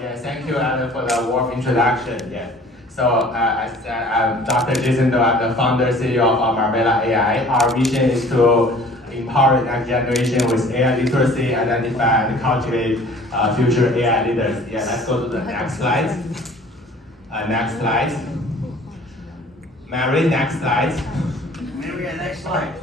Yeah, thank you, Alan, for the warm introduction. Yeah. So, as I said, I'm Dr. Jason Do. I'm the founder, CEO of Marbella AI. Our mission is to empower the next generation with AI literacy, identify and cultivate future AI leaders. Yeah, let's go to the next slide. Next slide. Mary, next slide. Mary, next slide.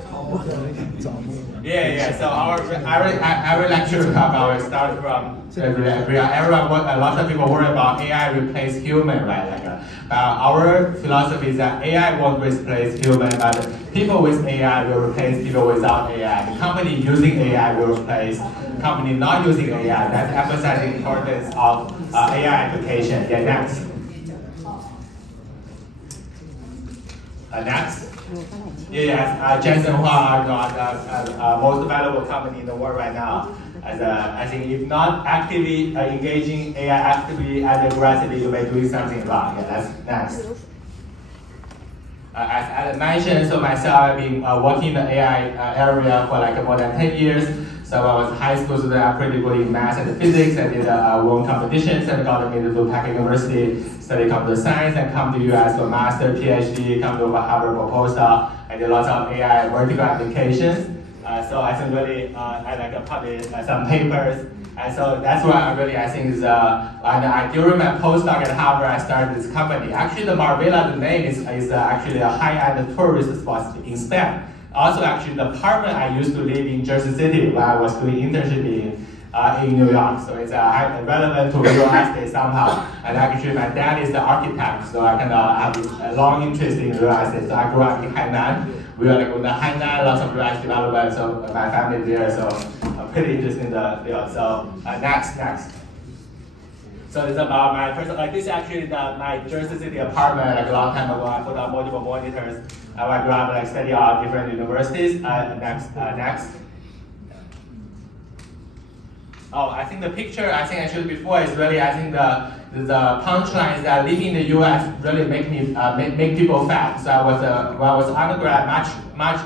Yeah. So our lecture about start from a lot of people worry about AI replace human, right? But our philosophy is that AI won't replace human, but people with AI will replace people without AI. The company using AI will replace company not using AI. That's emphasizing the importance of AI application. Yeah, next. Next. Yes, Jensen Huang are the most valuable company in the world right now. I think if not actively engaging AI actively and aggressively, you may be doing something wrong. Yeah, that's next. As I mentioned, so myself, I've been working in the AI area for like more than 10 years. So I was a high school student, I'm pretty good in math and physics. I did won competitions and got me to do Peking University, study computer science, and come to US for master, Ph.D, come to Harvard for postdoc. I did lots of AI vertical applications. So I think really I like publish some papers. And so that's why I think is during my postdoc at Harvard, I started this company. Actually, the Marbella, the name is actually a high-end tourist spot in Spain. Also, actually, the apartment I used to live in Jersey City when I was doing internship in New York. So it's relevant to real estate somehow. And actually, my dad is the architect, so I kind of have a long interest in real estate. So I grew up in Hainan. We are like on the Hainan, lots of real estate development. So my family is there, so I'm pretty interested in the field. So next. So it's about my personal, this is actually my Jersey City apartment, like a long time ago. I put up multiple monitors. I grew up study at different universities. Next. Oh, I think the picture I showed before is really, I think the punchline is that living in the US really make people fat. So when I was undergrad, much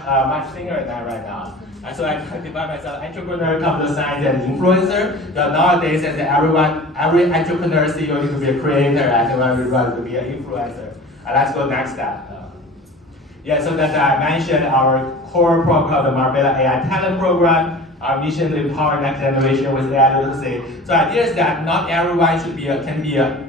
thinner than right now. And so I define myself entrepreneur, computer science, and influencer. But nowadays, every entrepreneur CEO needs to be a creator, and everyone wants to be an influencer. Let's go next step. Yeah, so that I mentioned our core program, the Marbella AI Talent Program. Our mission to empower next generation with AI literacy. So the idea is that not everyone can be an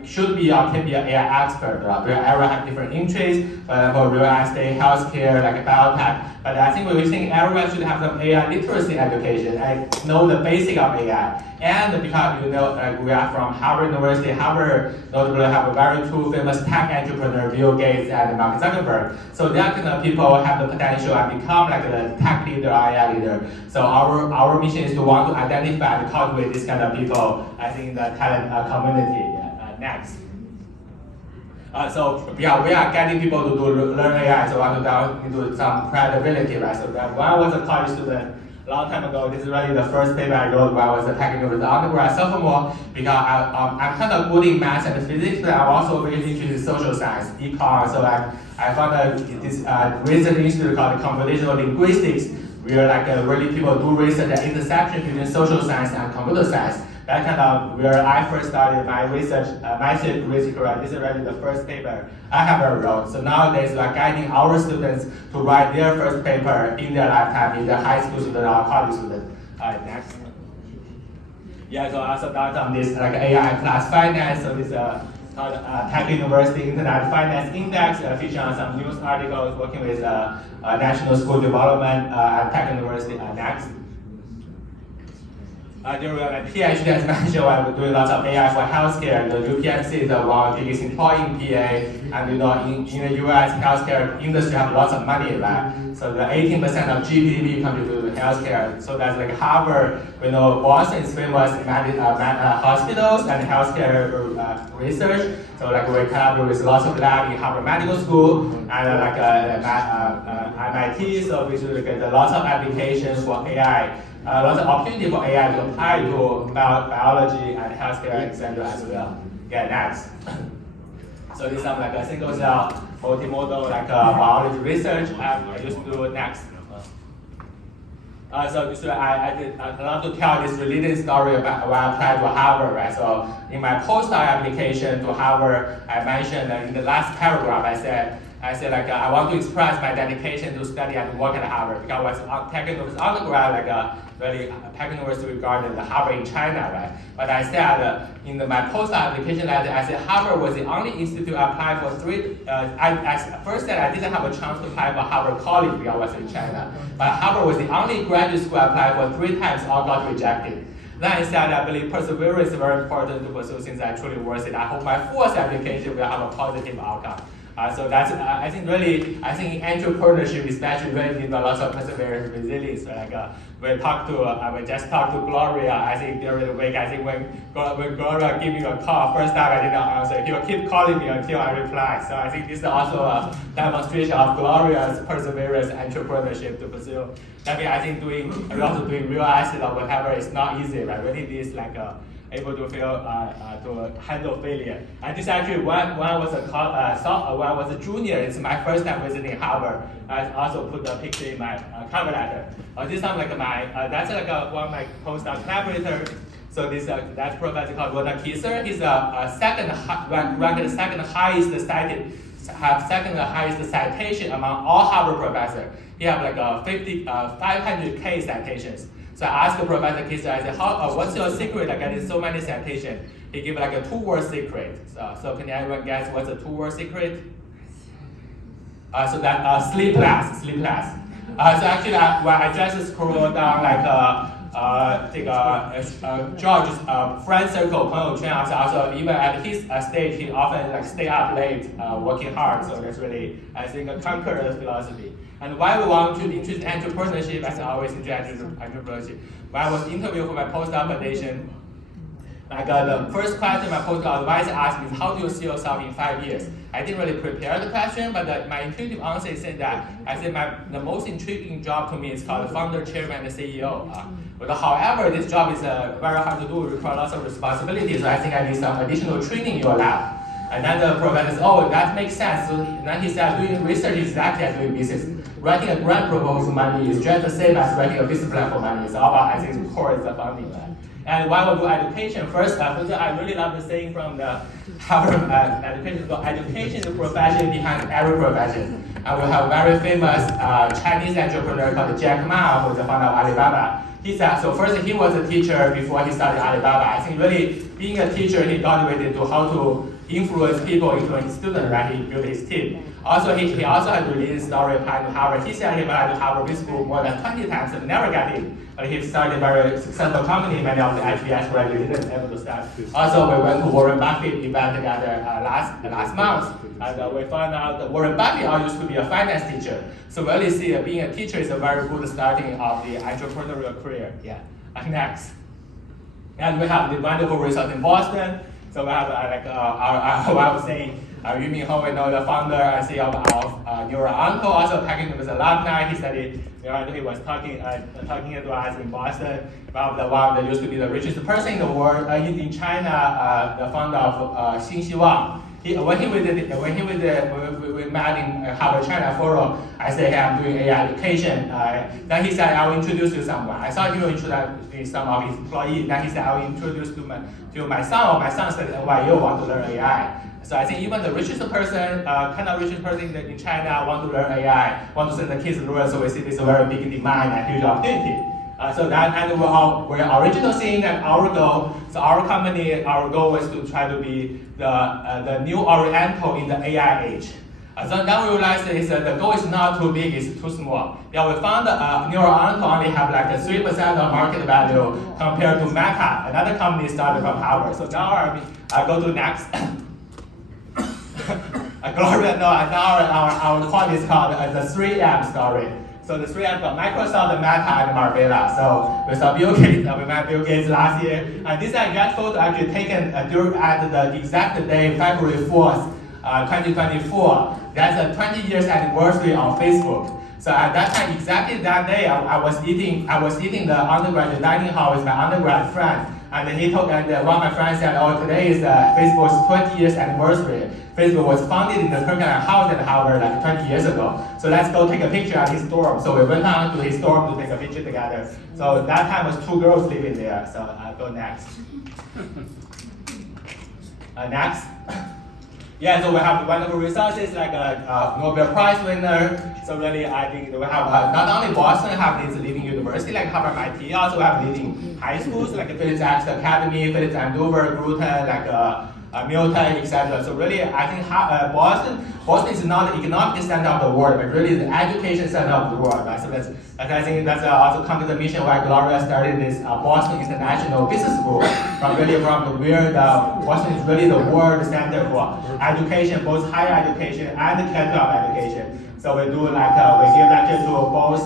AI expert. Right? Everyone have different interests, for example, real estate, healthcare, like biotech. But I think we think everyone should have some AI literacy education and know the basic of AI. And because we are from Harvard University, Harvard notably have a very two famous tech entrepreneur, Bill Gates and Mark Zuckerberg. So that kind of people have the potential and become like the tech leader, AI leader. So our mission is to want to identify and cultivate this kind of people, I think, in the talent community. Next. So we are getting people to learn AI, so I want to delve into some credibility, right? So when I was a college student, a long time ago, this is really the first paper I wrote when I was a Peking University undergrad sophomore, because I'm kind of good in math and physics, but I'm also really interested in social science, econ. So I found this research institute called computational linguistics, where really people do research at the intersection between social science and computer science. That kind of where I first started my research career. This is really the first paper I have ever wrote. So nowadays, we're guiding our students to write their first paper in their lifetime, either high school student or college student. Next. Yeah, so I also got on this AI plus finance. So this called Peking University Internet Finance Index, featuring on some news articles, working with National School Development at Peking University. Next. During my PhD, as mentioned, I was doing lots of AI for healthcare. The UPMC is one of the biggest employer in PA, and in the US, healthcare industry have lots of money, right? So the 18% of GDP contribute to healthcare. So that's like Harvard, Boston is famous hospitals and healthcare research. So we collaborate with lots of labs in Harvard Medical School and MIT. So we should get lots of applications for AI. Lots of opportunity for AI to apply to biology and healthcare, etc. as well. Yeah, next. So this is some a single cell multimodal biology research I used to do next. So I love to tell this related story about when I applied to Harvard, right? So in my postdoc application to Harvard, I mentioned in the last paragraph, I said like I want to express my dedication to study and work at Harvard because I was Peking University undergrad, like really Peking University regarded the Harvard in China, right? But I said in my postdoc application letter, I said Harvard was the only institute I applied for three. I first said I didn't have a chance to apply for Harvard College because I was in China, but Harvard was the only graduate school I applied for 3 times, all got rejected. Then I said I believe perseverance is very important to pursue things that truly worth it. I hope my 4th application will have a positive outcome. So that's, I think in entrepreneurship especially really need a lot of perseverance, resilience. Like we just talked to Gloria, I think during the week, I think when Gloria gave me a call, first time I didn't answer, he will keep calling me until I reply. So I think this is also a demonstration of Gloria's perseverance, entrepreneurship to pursue. I mean, I think we're also doing real estate or whatever is not easy, right? Really needs like able to to handle failure. And this actually when I was a junior, it's my first time visiting Harvard. I also put the picture in my cover letter. This time like that's like one of my postdoc collaborators. So this that's professor called Ronald Kieser. He's ranked second highest citation among all Harvard professors. He have like 500K citations. So I asked Professor Kieser, I said, what's your secret of getting so many citations? He gave like a 2-word secret. So can anyone guess what's a 2-word secret? So that sleepless. So actually, when I just scroll down George's friend circle, 朋友圈, also even at his stage, he often like stay up late, working hard. So that's really, I think, a conqueror's philosophy. And why we want to introduce entrepreneurship, as I always introduce entrepreneurship. When I was interviewed for my postdoc position, like the first question my postdoc advisor asked me is, how do you see yourself in 5 years? I didn't really prepare the question, but my intuitive answer is that I said the most intriguing job to me is called founder, chairman, and CEO. But however, this job is very hard to do, requires lots of responsibilities. So I think I need some additional training in your lab. And then the professor said, oh, that makes sense. So then he said, doing research is exactly as doing business. Writing a grant proposal for money is just the same as writing a business plan for money. It's all about, I think, the core is the funding. And why we do education first, I really love the saying from the Harvard education. So education is the profession behind every profession. And we have a very famous Chinese entrepreneur called Jack Ma, who is the founder of Alibaba. He said, so first he was a teacher before he started Alibaba. I think really being a teacher, he cultivated to how to influence people, influence students, right? He built his team. Also, he also had a related story applying to Harvard. He said he applied to Harvard Business School more than 20 times and never got in. But he started a very successful company, many of the HBS graduates didn't able to start. Also, we went to Warren Buffett event together last month. And we found out that Warren Buffett used to be a finance teacher. So we really see that being a teacher is a very good starting of the entrepreneurial career. Yeah. Next. And we have the wonderful result in Boston. So we have I was saying, Yu Ming Ho, we know the founder and CEO of Neural Uncle, also Peking University alumni. He studied, he was talking to us in Boston about the one that used to be the richest person in the world in China, the founder of Xin Wang. When we met in Harvard China Forum, I said, hey, I'm doing AI education. Then he said, I will introduce you to someone. I thought he will introduce some of his employees. Then he said, I will introduce to my son, or my son said, why you want to learn AI? So I think even the richest person, richest person in China want to learn AI, want to send the kids to learn, so we see this is a very big demand and huge opportunity. So that kind of we're original thing and our goal. So our company, our goal was to try to be the new Oriental in the AI age. So now we realized that the goal is not too big, it's too small. Yeah, we found Neural Uncle only have like 3% of market value compared to Meta, another company started from Harvard. So now I go to next. Gloria, no, now our quote is called the 3M story. So the 3M got Microsoft, Meta, and Marbella. So we saw Bill Gates, we met Bill Gates last year. And this exact photo actually taken at the exact day, February 4th, 2024. That's a 20 years anniversary on Facebook. So at that time, exactly that day, I was eating the undergraduate dining hall with my undergrad friend. And he told, and one of my friends said, oh, today is Facebook's 20 years anniversary. Facebook was founded in the Kirkland house at Harvard like 20 years ago. So let's go take a picture at his dorm. So we went on to his dorm to take a picture together. So that time was 2 girls living there. So go next. Next. Yeah, so we have wonderful resources like a Nobel Prize winner. So really, I think we have not only Boston have this leading university like Harvard, MIT, also we have leading high schools like Phillips Academy, Phillips Andover, Groton, like Milton, etc. So really, I think Boston is not the economic center of the world, but really the education center of the world. Right? So I think that's also come to the mission why Gloria started this Boston International Business School. From where Boston is really the world center for education, both higher education and K-12 education. So we do like we give lectures to both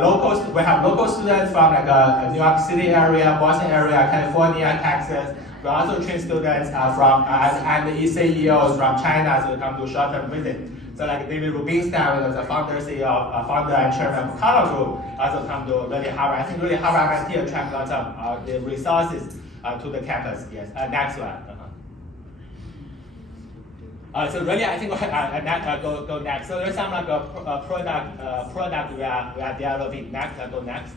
locals. We have local students from like New York City area, Boston area, California, Texas. We also train students from and the CEOs from China, so they come to short-term visit. So like David Rubinstein, the founder, CEO, founder and chairman of Cornell Group, also come to really Harvard. I think really Harvard MIT attract lots of the resources to the campus. Yes. Next one. So really, I think go next. So there's some like a product we are developing. Next, go next.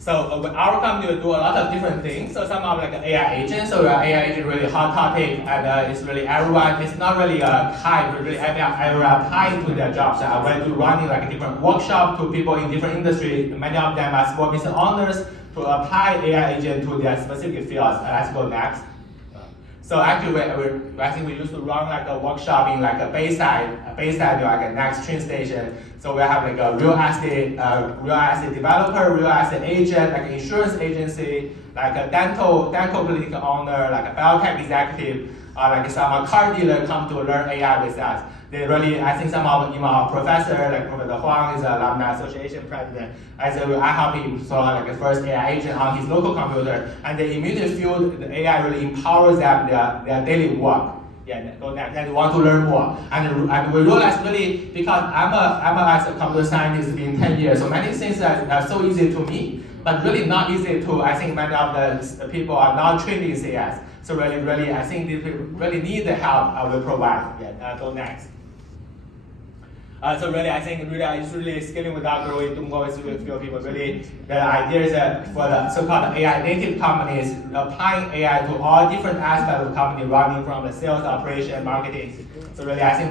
So our company will do a lot of different things. So some are like AI agents. So AI agent really hot topic, and it's really everyone. It's not really a hype, but really everyone applying to their jobs. So I went to running like a different workshop to people in different industries. Many of them are small business owners to apply AI agent to their specific fields. Let's go next. So actually, I think we used to run like a workshop in like a Bayside, like a next train station. So we have like a real estate developer, real estate agent, like an insurance agency, like a dental clinic owner, like a biotech executive, like some car dealer come to learn AI with us. They really, I think some of even our professor, like Professor Huang is an alumni association president. I helped him solve like the first AI agent on his local computer, and they immediately feel the AI really empowers them their daily work. Yeah, go next. And they want to learn more. And we realized really because I'm as a computer scientist in 10 years, so many things are so easy to me, but really not easy to. I think many of the people are not trained in CS. So really, I think these people really need the help I will provide. Yeah, go next. So really, I think it's really scaling without growing. Don't always feel people really. The idea is that for the so-called AI native companies, applying AI to all different aspects of the company, running from the sales, operation, marketing. So really, I think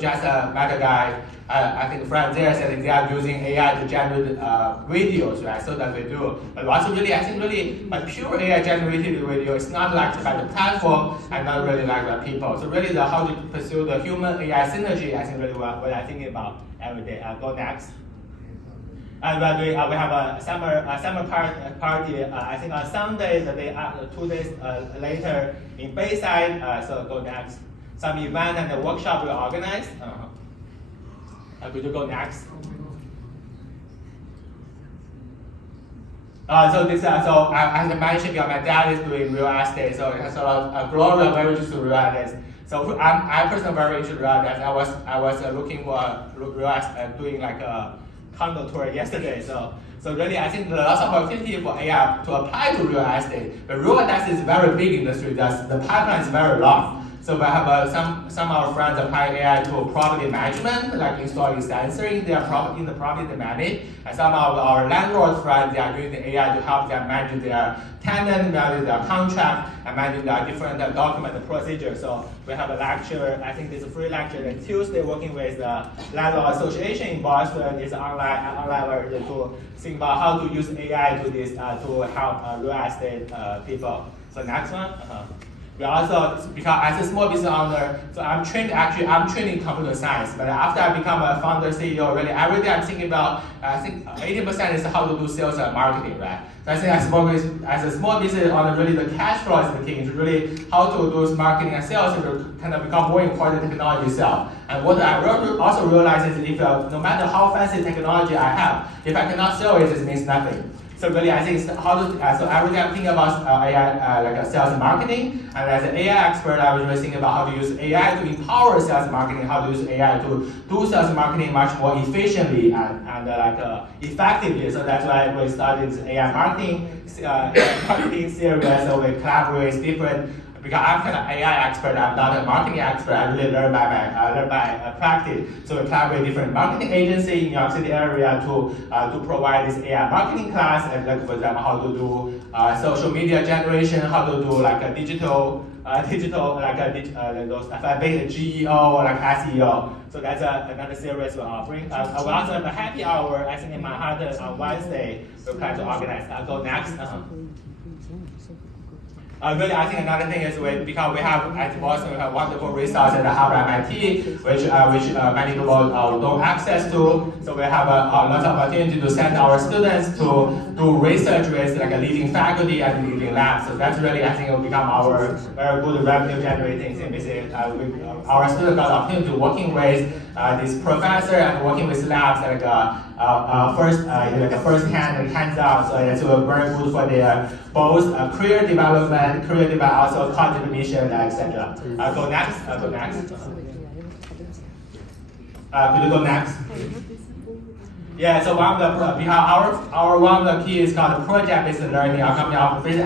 just met a guy. I think friends there said they are using AI to generate videos, right? So that we do. But also really, I think really, but pure AI generated video is not like by the platform and not really like the people. So really, how to pursue the human AI synergy, I think really what I'm thinking about every day. Go next. And we have a summer party. I think on Sunday, the day 2 days later in Bayside. So go next. Some event and the workshop we organized. Could you go next? So this, as I mentioned, my dad is doing real estate, so Gloria very interested in real estate. So I personally very interested in real estate. I was looking for real estate, doing like a condo tour yesterday. So really, I think there's lots of opportunity for AI to apply to real estate. But real estate is a very big industry. The pipeline is very long. So we have some of our friends apply AI to property management, like installing sensor in the property they manage. And some of our landlord friends, they are using AI to help them manage their tenant, manage their contract, and manage their different document procedures. So we have a lecture, I think it's a free lecture on Tuesday, working with the Landlord Association in Boston. It's online version to think about how to use AI to help real estate people. So next one. We also, because as a small business owner, so I'm trained in computer science, but after I become a founder, CEO, really every day I'm thinking about, I think 80% is how to do sales and marketing, right? So I think as a small business owner, really the cash flow is the king. It's really how to do marketing and sales to kind of become more important than technology itself. And what I also realize is if no matter how fancy technology I have, if I cannot sell it, it means nothing. So really, I think it's how to, so every time I think about AI, like sales and marketing, and as an AI expert, I was really thinking about how to use AI to empower sales and marketing, how to use AI to do sales and marketing much more efficiently and effectively. So that's why we started this AI marketing series. So we collaborate with different. Because I'm kind of AI expert, I'm not a marketing expert. I really learn by practice. So we collaborate with different marketing agencies in New York City area to provide this AI marketing class, and like for example, how to do social media generation, how to do like a digital like those FA-based GEO, like SEO. So that's another series we're offering. We also have a happy hour, I think in Manhattan on Wednesday. We plan to organize. I'll go next. Really, I think another thing is because we have at Boston, we have wonderful resources at Harvard MIT, which many people don't access to. So we have lots of opportunity to send our students to do research with like a leading faculty and leading labs. So that's really, I think, will become our very good revenue generating thing. Our students got the opportunity to working with this professor and working with labs like first hand and hands-on. So it's very good for their both career development, also contribution, etc. Go next. Go next. Could you go next? Yeah. So one of the one of the key is called project-based learning. Our company offers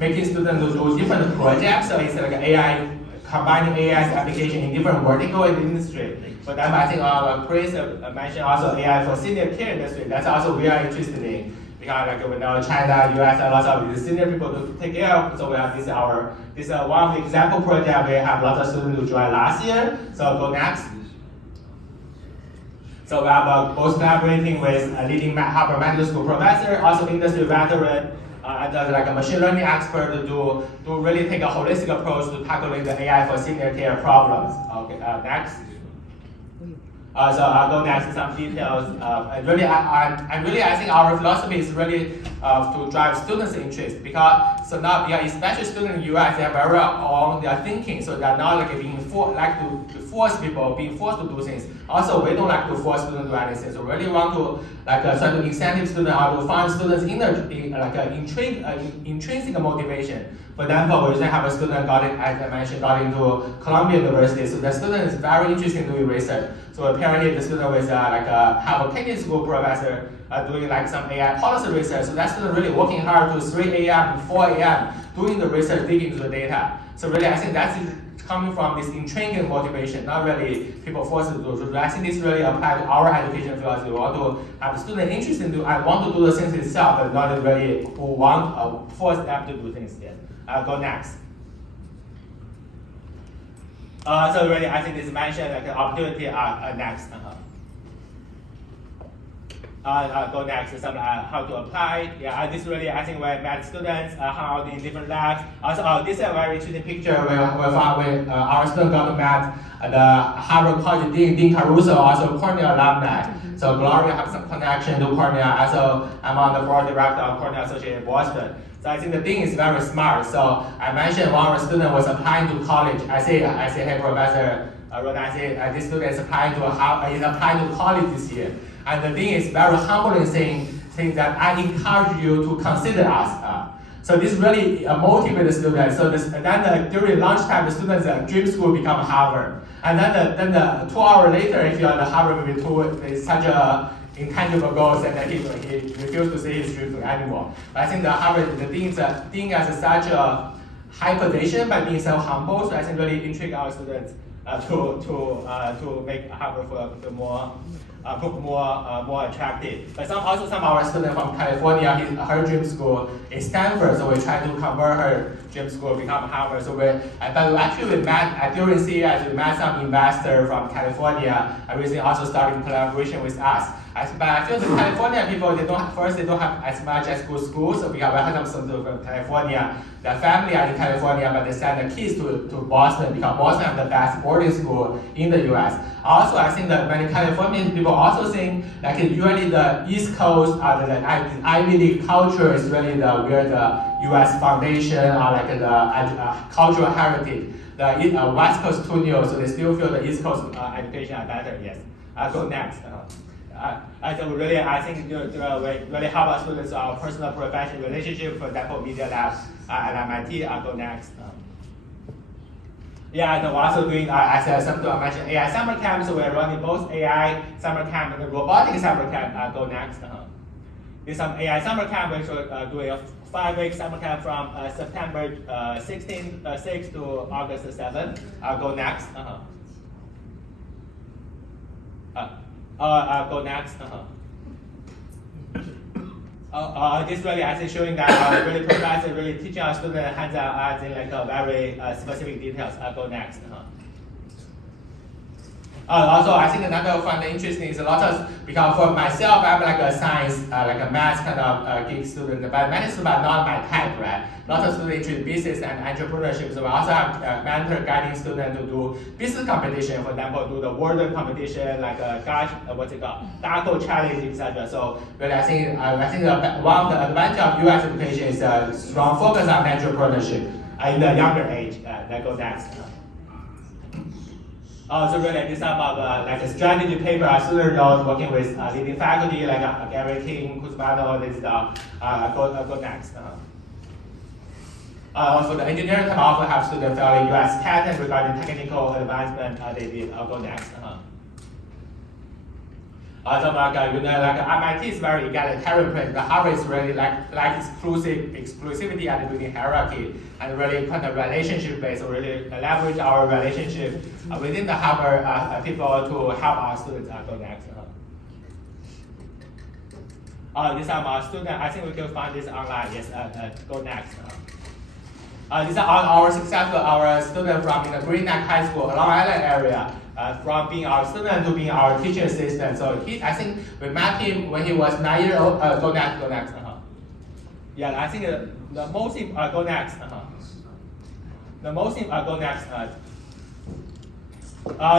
making students do different projects. So it's like AI combining AI's application in different vertical in the industry. But then I think Chris mentioned also AI for senior care industry. That's also we are interested in. Because like we know China, US, and lots of the senior people to take care of. So we have this one of the example project we have lots of students who joined last year. So go next. So we have both collaborating with a leading Harvard Medical School professor, also industry veteran, and like a machine learning expert to really take a holistic approach to tackling the AI for senior care problems. Okay, next. So I'll go next to some details. I think our philosophy is really to drive students' interest because especially students in the US, they are very on their thinking, so they're not like being to force people, being forced to do things. Also, we don't like to force students to do anything. So really want to try to incentive students or to find students intrinsic motivation. For example, we recently have a student got into Columbia University. So the student is very interested in doing research. So we paired the student with Harvard Kennedy School professor doing like some AI policy research. So that student really working hard to 3 a.m. and 4 a.m. doing the research, digging into the data. So really, I think that's coming from this intrinsic motivation, not really people forced to do. So I think this really applies to our education philosophy. We want to have the student interested in and want to do the things itself, but not really who want force them to do things yet. Go next. So really, I think this mentioned like the opportunity next. Go next. Some how to apply. Yeah, this really I think we met students how in different labs. Also, this is a very interesting picture where our student got to meet the Harvard College Dean Caruso, also Cornell alumni. So Gloria has some connection to Cornell. Also, I'm on the board director of Cornell Associated Boston. So I think the dean is very smart. So I mentioned one of our students was applying to college. I say, hey, Professor Ronan, this student is applying to college this year. And the dean is very humbling saying that I encourage you to consider us. So this really motivates the students. So then during lunchtime, the students' dream school become Harvard. And then the 2 hours later, if you're at the Harvard, maybe it's such a intangible goals and he refused to see his dream school anymore. But I think the dean has such a high position by being so humble. So I think really intrigue our students to make Harvard feel more attractive. But some of our students from California, her dream school is Stanford, so we try to convert her dream school to become Harvard. So we met during CES, we met some investor from California, and recently also started collaboration with us. But I feel the California people, they don't have as much as good schools, so because we have some students from California, their family are in California, but they send the kids to Boston because Boston has the best boarding school in the US. Also, I think that many Californian people also think like usually the East Coast, the Ivy League culture is really where the US foundation or like the cultural heritage. The West Coast too new, so they still feel the East Coast education are better. Yes. Go next. So really, I think really help our students our personal professional relationship. For example, media labs at MIT. I'll go next. Yeah, and we're also doing, as I mentioned, AI summer camp. So we're running both AI summer camp and the robotic summer camp. I'll go next. There's some AI summer camp, which we're doing a 5-week summer camp from September 6th to August 7th. I'll go next. I'll go next. This really, I think, showing that really professor really teaching our students hands-on as in like very specific details. I'll go next. Also, I think another fun and interesting is a lot of, because for myself, I'm like a science, like a math kind of geek student, but many students are not my type, right? Lots of students interested in business and entrepreneurship, so we also have mentor guiding students to do business competition, for example, do the word competition, like what's it called, DACO challenge, etc. So really, I think one of the advantages of US education is a strong focus on entrepreneurship in the younger age. That goes next. So really, this is about like a strategy paper our student wrote working with leading faculty like Gary King, Kuzmano. This is go next. Also, the engineering team also have students filing US patent regarding technical advancement they did. I'll go next. So like MIT is very egalitarian place. The Harvard is really like exclusivity and building hierarchy and really kind of relationship based. So really leverage our relationship within the Harvard people to help our students. Go next. These are my students. I think we can find this online. Yes. Go next. These are our successful students from the Green Neck High School, Long Island area. From being our student to being our teaching assistant. So I think we met him when he was 9 years old. Go next. Yeah, I think the most go next. The most go next.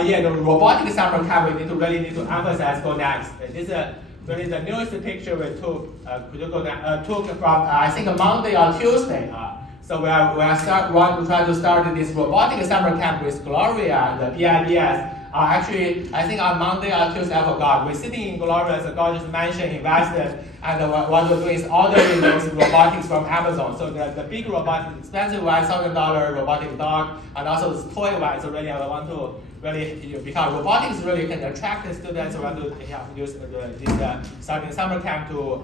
Yeah, the robotic summer camp we really need to emphasize. Go next. This is really the newest picture we took. Could you go next? Took from I think Monday or Tuesday. So we want to try to start this robotic summer camp with Gloria, the BIBS. Actually, I think on Monday or Tuesday, I forgot. We're sitting in Gloria's gorgeous mansion, invested, and what we're doing is ordering those robotics from Amazon. So the big robotic, expensive one, $1,000 robotic dog, and also this toy one. So really, I want to because robotics really can attract the students. I want to use this starting summer camp to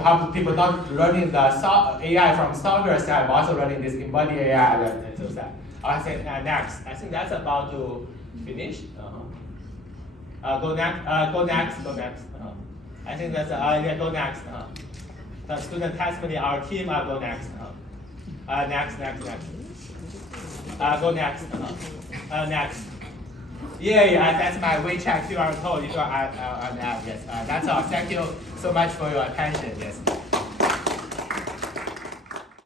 help people not learning the AI from software side, but also learning this embodied AI and so that. I think next. I think that's about to finish. Go next. I think that's yeah. Go next. The student testimony, our team. Go next. Next. Go next. Next. Yeah. That's my WeChat QR code. You are yes. That's all. Thank you so much for your attention. Yes.